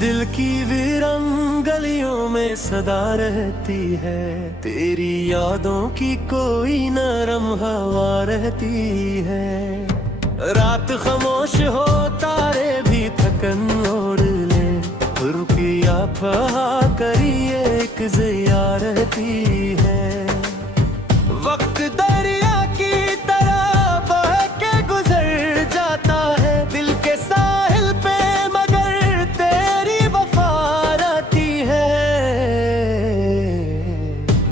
दिल की वीरान गलियों में सदा रहती है, तेरी यादों की कोई नरम हवा रहती है। रात खामोश हो तारे भी थकन ओढ़ ले, रुकिया फहा करिए एक ज़िया रहती है। वक्त दरिया की तरह बह के गुजर जाता है दिल के साहिल पे, मगर तेरी वफा रहती है।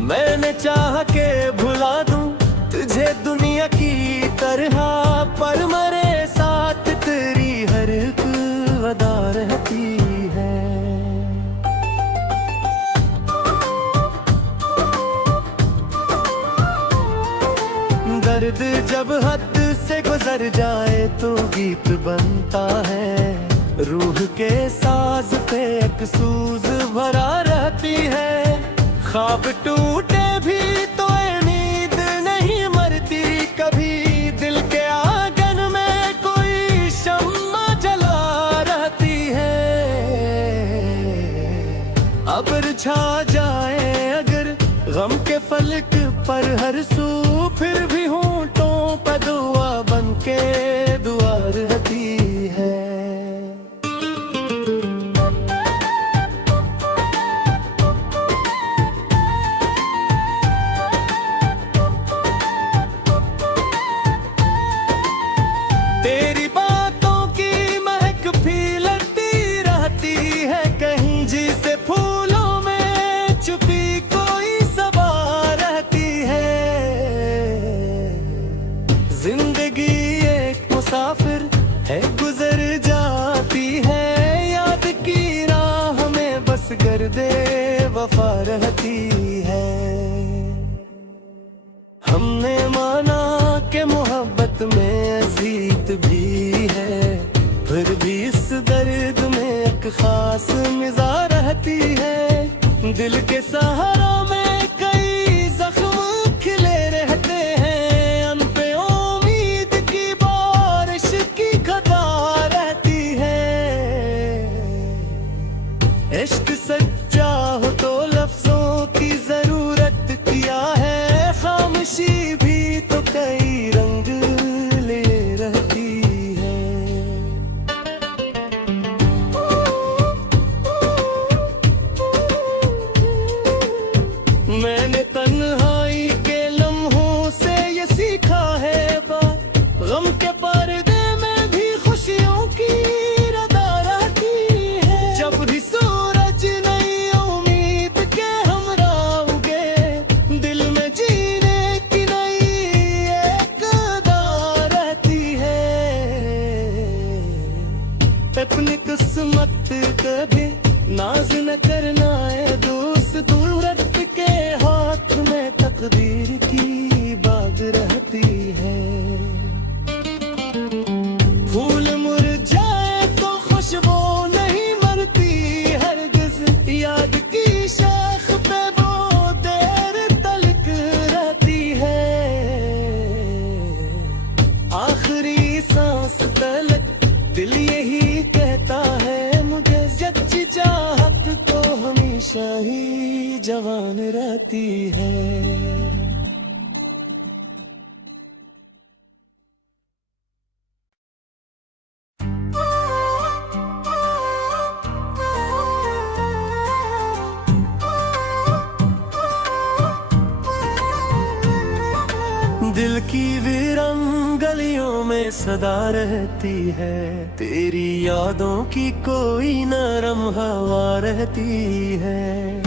मैंने चाह के भुला दूं तुझे दुनिया की तरह, पर मेरे साथ तेरी हर एक वदा रहती है। दर्द जब हद से गुजर जाए तो गीत बनता है, रूह के साज पे एक सूज भरा रहती है। ख्वाब टूटे भी तो नींद नहीं मरती कभी, दिल के आंगन में कोई शम्मा जला रहती है। अब्र छा जाए अगर गम के फलक पर हर सू, फिर भी होंठों पे दुआ बनके दुआ रहती है। तेरी बातों की महक भी लगती रहती है कहीं, जिसे फूलों में छुपी कोई सबा रहती है। जिंदगी एक मुसाफिर है गुजर जाती है, याद की राह में बस गर्दे वफा रहती है। हमने माना कि मोहब्बत में अजीत भी है, फिर भी इस दर्द में एक खास मिजा रहती है। दिल के सहारा में कई जख्म खिले रहते हैं, अन पे उम्मीद की बारिश की खता रहती है। इश्क सच्चा हो तो लफ्जों की जरूरत किया है, खामोशी भी तो कई रंग ले रहती है। मैंने तन्हाई के लम्हों से ये सीखा है बात, गम के पर्दे में भी खुशियों की रदा रहती है। जब भी सूरज नई उम्मीद के हमरा उगे, दिल में जीने की नई एक अदा रहती है। अपनी किस्मत कभी नाज न करना है दोस्त, दूरत के हाथ में तकदीर की बाग रहती है। फूल मुरझाए तो खुशबू नहीं मरती हरगिज, याद की शाख पे वो देर तलक रहती है। आखिरी सांस तलक दिल यही कहता है मुझे, सच्ची चाहत तो हमेशा ही जवान रहती है। दिल की वीरान गलियों में सदा रहती है, तेरी यादों की कोई नरम हवा रहती है।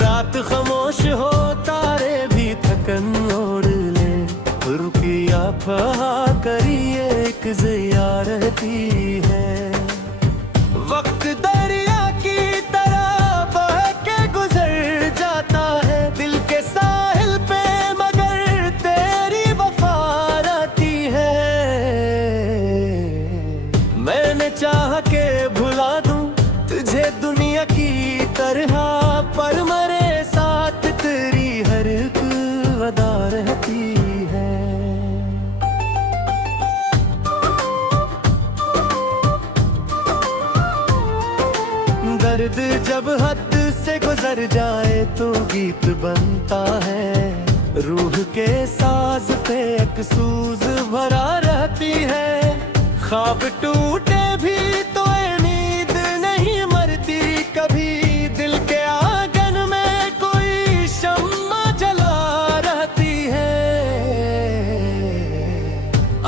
रात खामोश हो तारे भी थकन ओढ़ ले, रुकिया फहा करिए एक ज़िया रहती है। वक्त दरिया की तरह बह के गुजर जाता है दिल के साहिल पे, मगर तेरी वफा रहती है। मैंने चाह के भुला दूं तुझे दुनिया की तरह, पर मेरे साथ तेरी हर एक वदा रहती है। जब हद से गुजर जाए तो गीत बनता है। रूह के साज पे एक सूज भरा रहती है। ख्वाब टूटे भी तो ये नींद नहीं मरती कभी। दिल के आंगन में कोई शम्मा जला रहती है।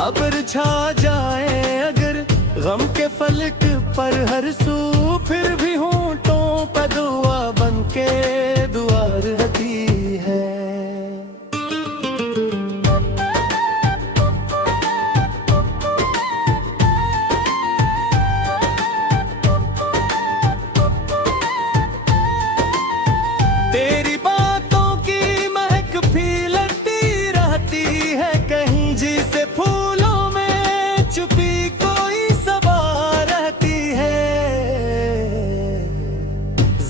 अब्र छा जाए अगर गम के फलक पर हर सू, फिर भी होंठों पे दुआ बनके दुआ रहती है। तेरी बातों की महक फैलती रहती है कहीं, जिसे फूलों में छुपी कोई सबा रहती है।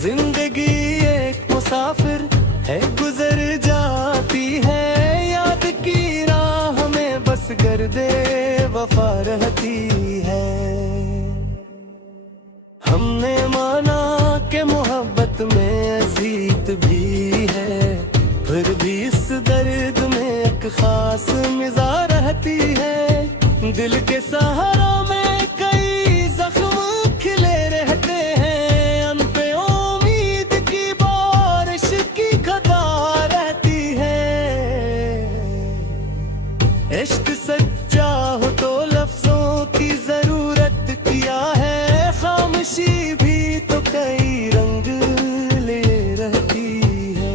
जिंदगी एक मुसाफिर है गुजर जाती है। याद की राह में बस गर्दे वफा रहती है। हमने माना कि मोहब्बत में अजीत भी है, फिर भी इस दर्द में एक खास मिजा रहती है। दिल के सहारा में कई जख्म खिले रहते हैं। अन पे उम्मीद की बारिश की खता रहती है। इश्क सच्चा हो तो लफ्जों की जरूरत किया है। खामोशी भी तो कई रंग ले रहती है।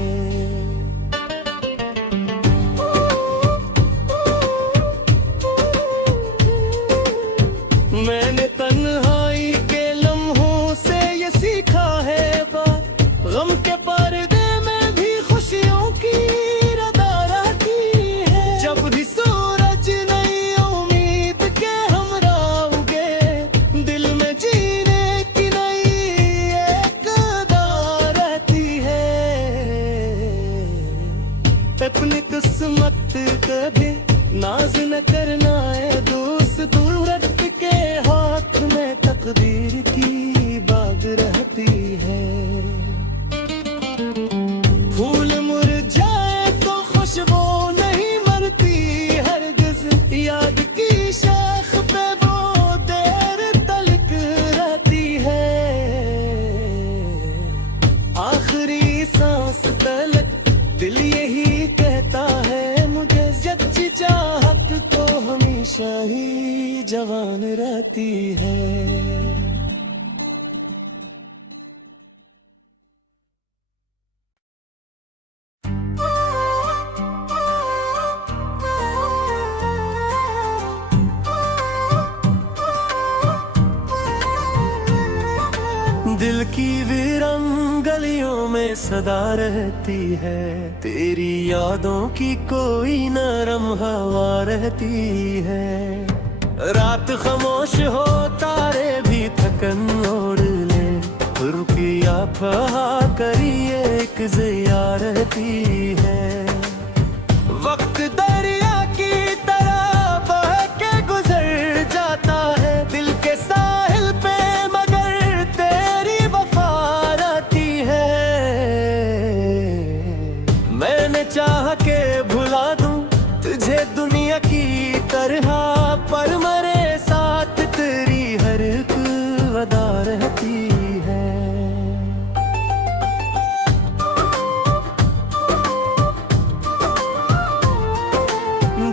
मैंने तन्हाई के लम्हों से ये सीखा है बात, गम के पर्दे में भी खुशियों की रदा रहती है। जब भी सूरज नई उम्मीद के हमरा उगे, दिल में जीने की नई एक अदा रहती है। अपनी किस्मत कभी नाज न करना है दोस्त, दूरत के हाथ में तकदीर की बाग रहती है। फूल मुरझाए तो खुशबू नहीं मरती हरगिज़, याद की शाख पे वो देर तलक रहती है। आखिरी सांस तलक दिल यही कहता है मुझे, सच्ची चाहत तो हमेशा ही जवान रहती है। दिल की वीरान गलियों में सदा रहती है। तेरी यादों की कोई नरम हवा रहती है। रात खामोश हो तारे भी थकन ओढ़ ले, रुकिया फहा करिए एक ज़िया रहती है। वक्त दरिया की तरह बह के गुजर जाता है दिल के साहिल पे, मगर तेरी वफा रहती है। मैंने चाह के भुला दूं तुझे दुनिया की तरह, पर मेरे साथ तेरी हर एक वदा रहती है।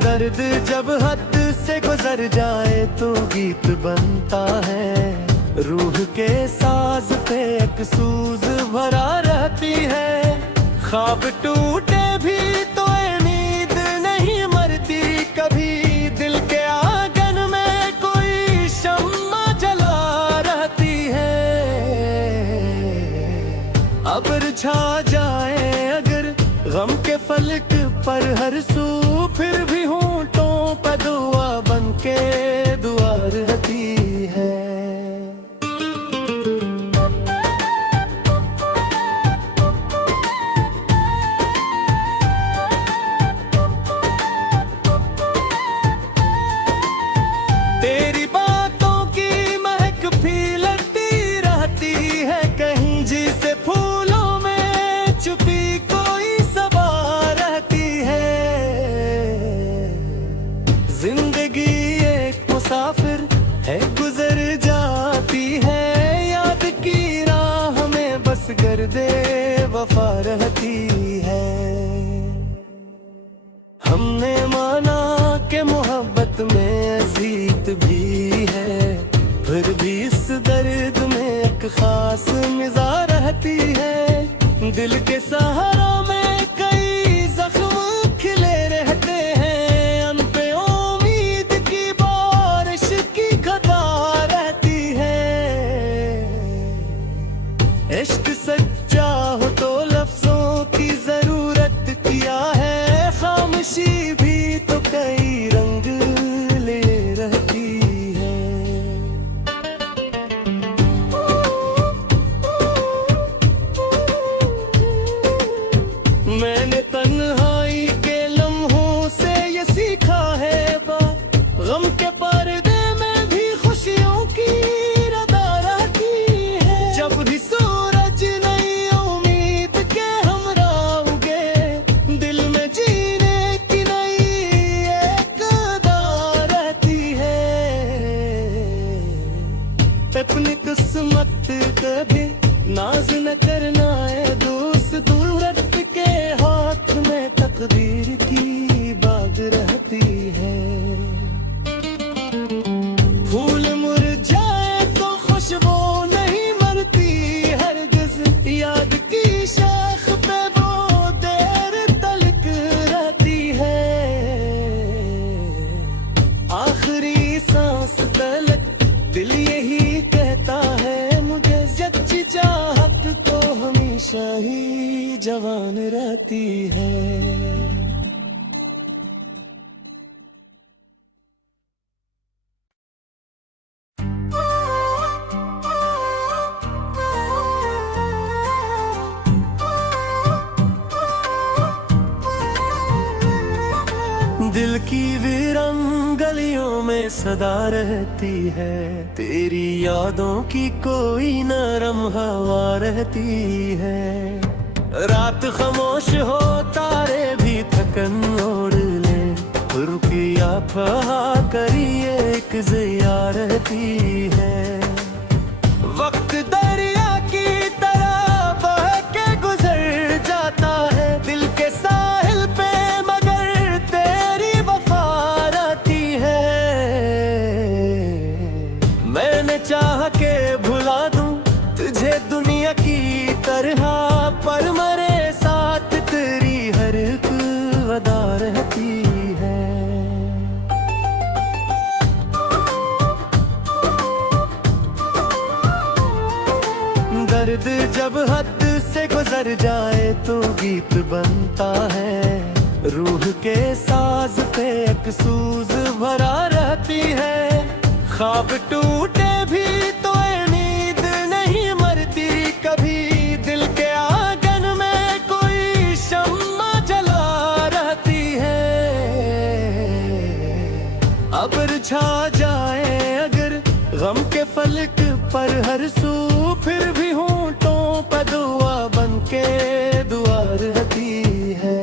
दर्द जब हद से गुजर जाए तो गीत बनता है। रूह के साज पे एक सूज भरा रहती है। ख्वाब टूटे भी तो ये नींद नहीं मरती कभी। दिल के आंगन में कोई शम्मा जला रहती है। अब्र छा जाए अगर गम के फलक पर हर सू, फिर भी होंठों पे दुआ बनके दुआ रहती है। तेरी बातों की महक फैलती रहती है कहीं, जिसे रहती है। हमने माना कि मोहब्बत में अजीत भी है, फिर भी इस दर्द में एक खास मिज़ा रहती है। दिल के सहारा में कई जख्म खिले रहते हैं, अन पे उम्मीद की बारिश की खता रहती है। इश्क सच्चा हो तो लफ्जों की जरूरत किया है, खामोशी भी तो कई रंग ले रहती है। मैंने तन्हाई के लम्हों से ये सीखा है बात, गम के पर्दे में भी खुशियों की रदा रहती है। जब भी सूरज नई उम्मीद के हमरा उगे, दिल में जीने की नई एक अदा रहती है। अपनी किस्मत कभी नाज न करना है दोस्त, दूरत के हाथ में तकदीर की बाग रहती है। फूल मुरझाए तो खुशबू नहीं मरती हरगिज़, याद की शाख पे वो देर तलक रहती है। आखिरी सांस तलक दिल यही कहता है मुझे, सच्ची चाहत तो हमेशा ही जवान रहती है। दिल की वीरान गलियों में सदा रहती है, तेरी यादों की कोई नरम हवा रहती है। रात खामोश हो तारे भी थकन ओढ़ ले, रुकिया फहा करिए एक ज़िया रहती है। वक्त दरिया की तरह बह के गुजर जाता है, दिल के साहिल पे मगर तेरी वफा रहती है। मैंने चाह के भुला दूं तुझे दुनिया की तरह, पर मेरे साथ तेरी हर एक अदा रहती है। दर्द जब हद से गुजर जाए तो गीत बनता है, रूह के साज पे एक सूज भरा रहती है। ख्वाब टूटे भी तो नींद नहीं मरती कभी, दिल के आंगन में कोई शम्मा जला रहती है। अब्र छा जाए अगर गम के फलक पर हर सू, फिर भी होंठों पर दुआ बन के दुआ रहती है।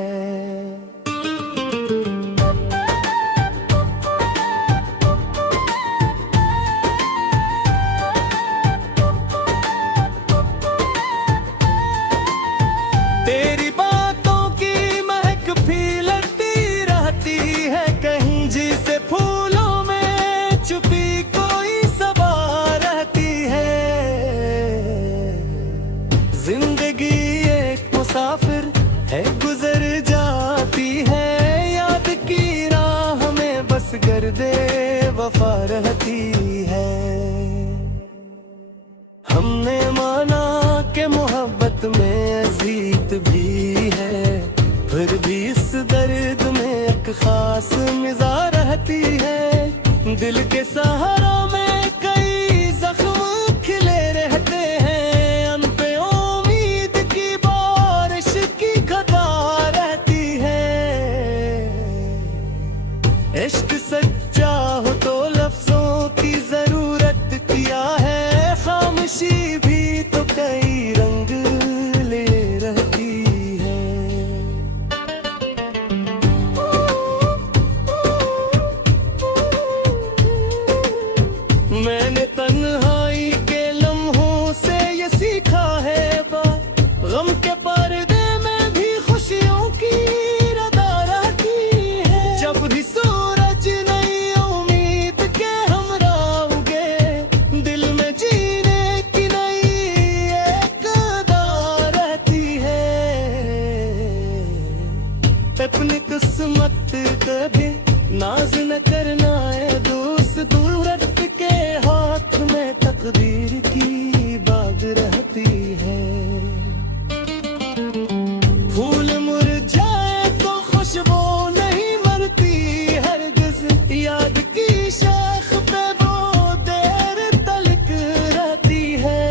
तेरी बातों की महक फैलती रहती है कहीं, जिसे फूलों में छुपी कोई सबा रहती है। जिंदगी एक मुसाफिर है गुजर जाती है, याद की राह में बस गर्दे वफा रहती है। हमने माना कि मोहब्बत में अजीत भी है, फिर भी इस दर्द में एक खास मिज़ा रहती है। दिल के सहारा में कई जख्म खिले रहते हैं, अन पे उम्मीद की बारिश की खता रहती है। इश्क सच्चा हो तो लफ्जों की जरूरत किया है, खामोशी भी तो कई रंग ले रहती है। किस्मत कभी नाज न करना है दोस्त, दूर रख के हाथ में तकदीर की बाग रहती है। फूल मुरझाए तो खुशबू नहीं मरती हरगिज़, याद की शाख पे वो देर तलक रहती है।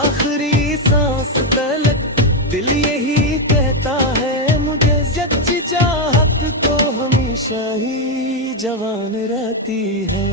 आखिरी सांस तलक दिल यही कहता है मुझे, सच्ची चाहत तो हमेशा ही जवान रहती है।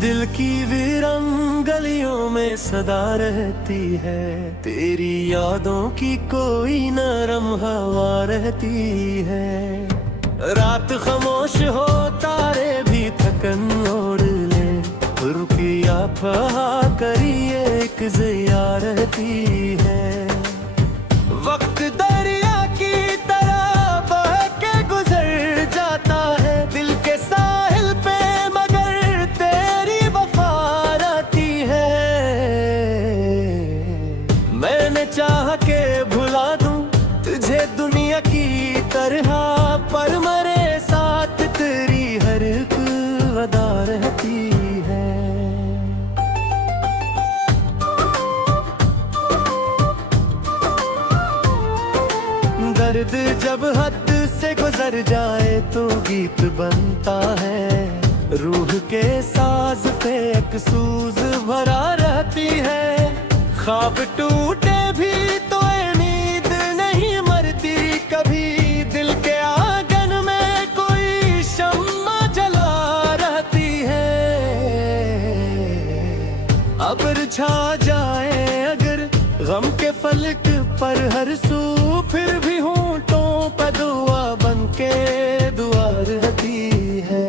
दिल की वीरान गलियों में सदा रहती है, तेरी यादों की कोई नरम हवा रहती है। रात खामोश हो तारे भी थकन ओढ़ ले, रुकिया फहा करिए एक ज़िया रहती है। वक्त दरिया की तरह बह के गुजर जाता है दिल के साहिल पे, मगर तेरी वफा रहती है। मैंने चाह के भुला दूं तुझे दुनिया की तरह, पर मेरे साथ तेरी हर एक वदा रहती है। दर्द जब हद से गुजर जाए तो गीत बनता है, रूह के साज पे एक सूज भरा रहती है। ख्वाब टूटे भी तो नींद नहीं मरती कभी, दिल के आंगन में कोई शम्मा जला रहती है। अब्र छा जाए अगर गम के फलक पर हर सू, फिर भी होंठों पे दुआ बनके दुआ रहती है।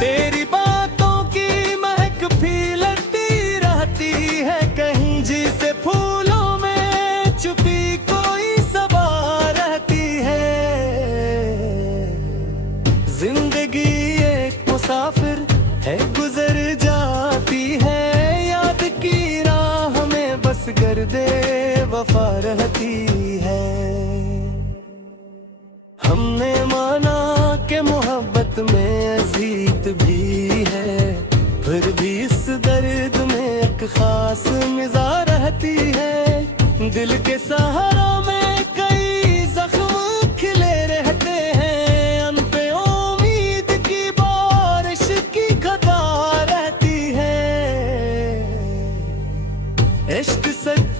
तेरी बातों की महक फैलती रहती है कहीं, जिसे फूलों में छुपी कोई सबा रहती है। जिंदगी एक मुसाफिर है गुजर जाती है, याद की राह में बस गर्दे वफा रहती है। हमने माना कि मोहब्बत में अजीत भी है, फिर भी इस दर्द में एक खास मिजा रहती है। दिल के सहारा में कई जख्म खिले रहते हैं, अन पे उम्मीद की बारिश की खता रहती है। इश्क सच